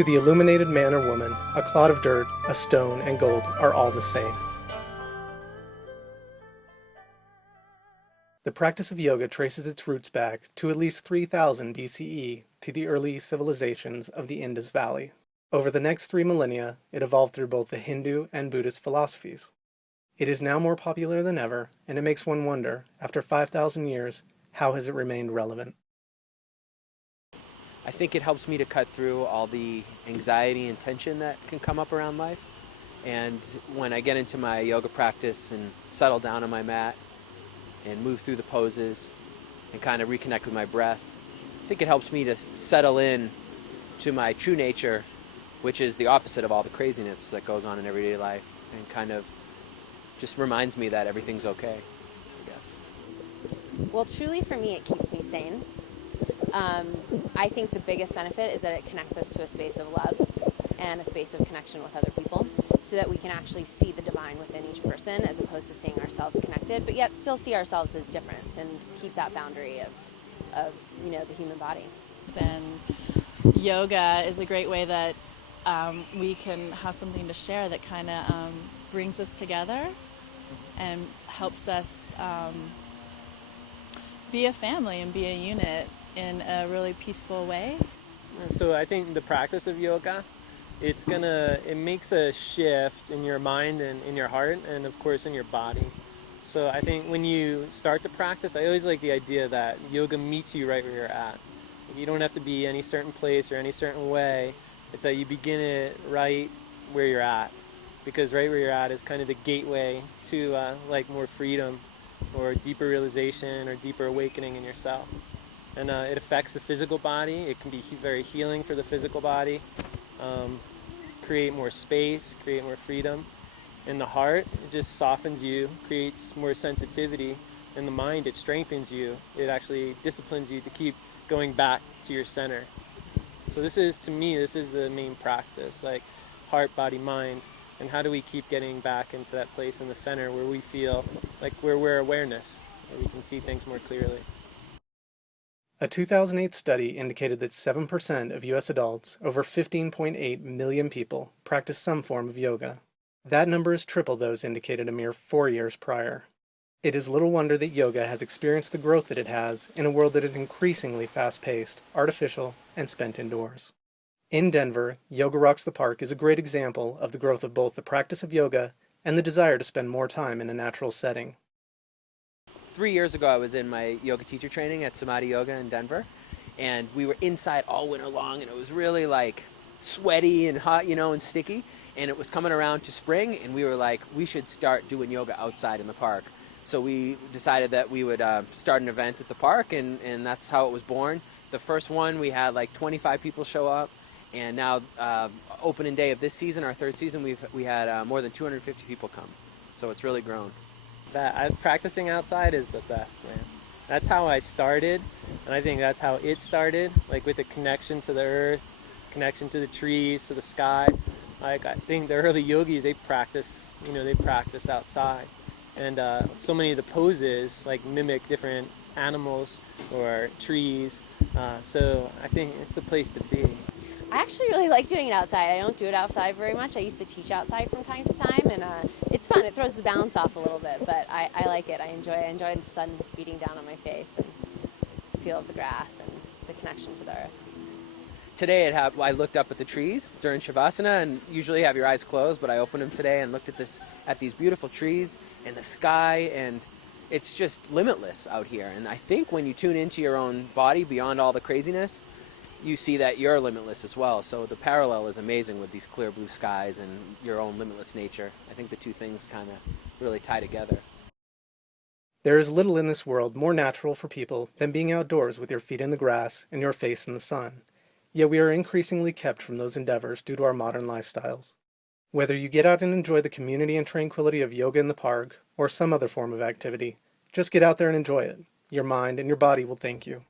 To the illuminated man or woman, a clod of dirt, a stone, and gold are all the same. The practice of yoga traces its roots back to at least 3000 BCE to the early civilizations of the Indus Valley. Over the next 3 millennia, it evolved through both the Hindu and Buddhist philosophies. It is now more popular than ever, and it makes one wonder, after 5,000 years, how has it remained relevant? I think it helps me to cut through all the anxiety and tension that can come up around life. And when I get into my yoga practice and settle down on my mat and move through the poses and kind of reconnect with my breath, I think it helps me to settle in to my true nature, which is the opposite of all the craziness that goes on in everyday life, and kind of just reminds me that everything's okay, I guess. Well, truly for me, it keeps me sane. I think the biggest benefit is that it connects us to a space of love and a space of connection with other people, so that we can actually see the divine within each person as opposed to seeing ourselves connected, but yet still see ourselves as different and keep that boundary of the human body. And yoga is a great way that we can have something to share that kind of brings us together and helps us be a family and be a unit in a really peaceful way. So I think the practice of yoga, it makes a shift in your mind and in your heart and of course in your body. So I think when you start to practice, I always like the idea that yoga meets you right where you're at. You don't have to be any certain place or any certain way. It's that you begin it right where you're at, because right where you're at is kind of the gateway to more freedom or deeper realization or deeper awakening in yourself. And it affects the physical body. It can be very healing for the physical body, create more space, create more freedom. In the heart, it just softens you, creates more sensitivity. In the mind, it strengthens you. It actually disciplines you to keep going back to your center. So to me, this is the main practice, like heart, body, mind. And how do we keep getting back into that place in the center where we feel like we're awareness, where we can see things more clearly. A 2008 study indicated that 7% of U.S. adults, over 15.8 million people, practice some form of yoga. That number is triple those indicated a mere 4 years prior. It is little wonder that yoga has experienced the growth that it has in a world that is increasingly fast-paced, artificial, and spent indoors. In Denver, Yoga Rocks the Park is a great example of the growth of both the practice of yoga and the desire to spend more time in a natural setting. 3 years ago, I was in my yoga teacher training at Samadhi Yoga in Denver, and we were inside all winter long, and it was really like sweaty and hot, and sticky, and it was coming around to spring, and we were like, we should start doing yoga outside in the park. So we decided that we would start an event at the park, and that's how it was born. The first one, we had like 25 people show up, and now opening day of this season, our third season, we had more than 250 people come. So it's really grown. Practicing outside is the best, man. That's how I started, and I think that's how it started, like with the connection to the earth, connection to the trees, to the sky. Like I think the early yogis, they practice outside. And so many of the poses like mimic different animals or trees. So I think it's the place to be. I actually really like doing it outside. I don't do it outside very much. I used to teach outside from time to time, and it's fun. It throws the balance off a little bit, but I like it. I enjoy the sun beating down on my face and the feel of the grass and the connection to the earth. Today I looked up at the trees during Shavasana, and usually you have your eyes closed, but I opened them today and looked at these beautiful trees and the sky, and it's just limitless out here. And I think when you tune into your own body beyond all the craziness, you see that you're limitless as well. So the parallel is amazing with these clear blue skies and your own limitless nature. I think the two things kind of really tie together. There is little in this world more natural for people than being outdoors with your feet in the grass and your face in the sun. Yet we are increasingly kept from those endeavors due to our modern lifestyles. Whether you get out and enjoy the community and tranquility of yoga in the park or some other form of activity, just get out there and enjoy it. Your mind and your body will thank you.